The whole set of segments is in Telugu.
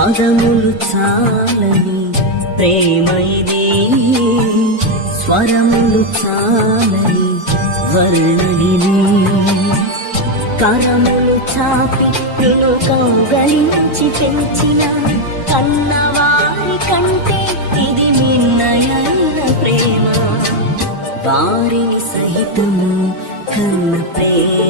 పదములు చాలని ప్రేమ ఇది స్వరములు చాలని వర్ణనిది కరములు చాపి నేను కౌగలించి పెంచిన కన్నవారి కంటే ఇది నిన్నయైన ప్రేమ. వారిని సహితము కన్న ప్రేమ.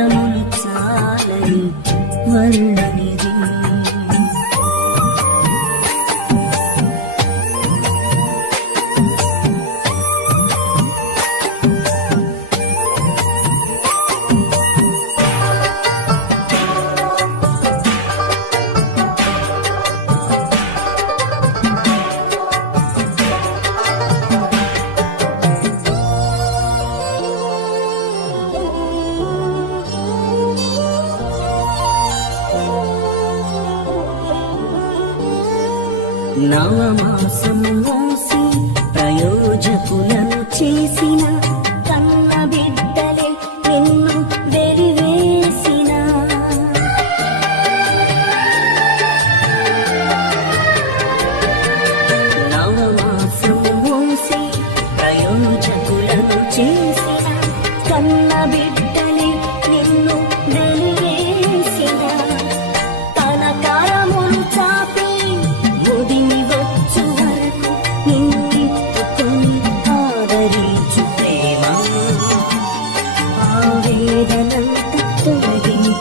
వరములు చాలని వర్ణనిది నవమాసము మోసి ప్రయోజకులను చేసిన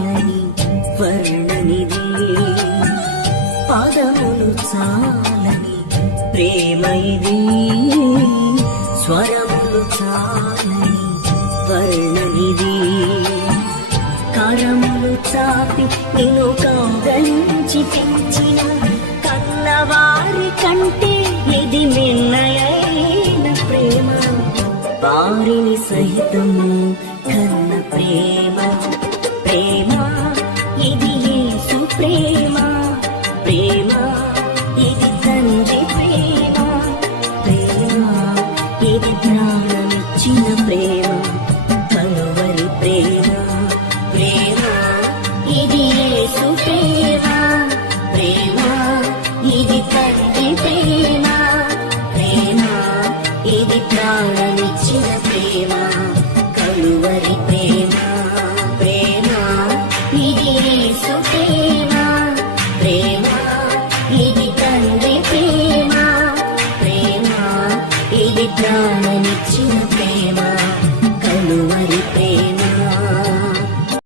చాలని వర్ణనిది. పదములు చాలని ప్రేమ ఇది స్వరములు చాలని వర్ణనిది. కరములు చాపి నిన్ను కౌగలించి పెంచిన కన్నవారి కంటే ఇది మిన్నయైన ప్రేమ. వారిని సహితము ఇది ప్రాణమిచ్చిన ప్రేమ కలువరి ప్రేమ ప్రేమ ఇది సుప్రేమ ప్రేమ ఇది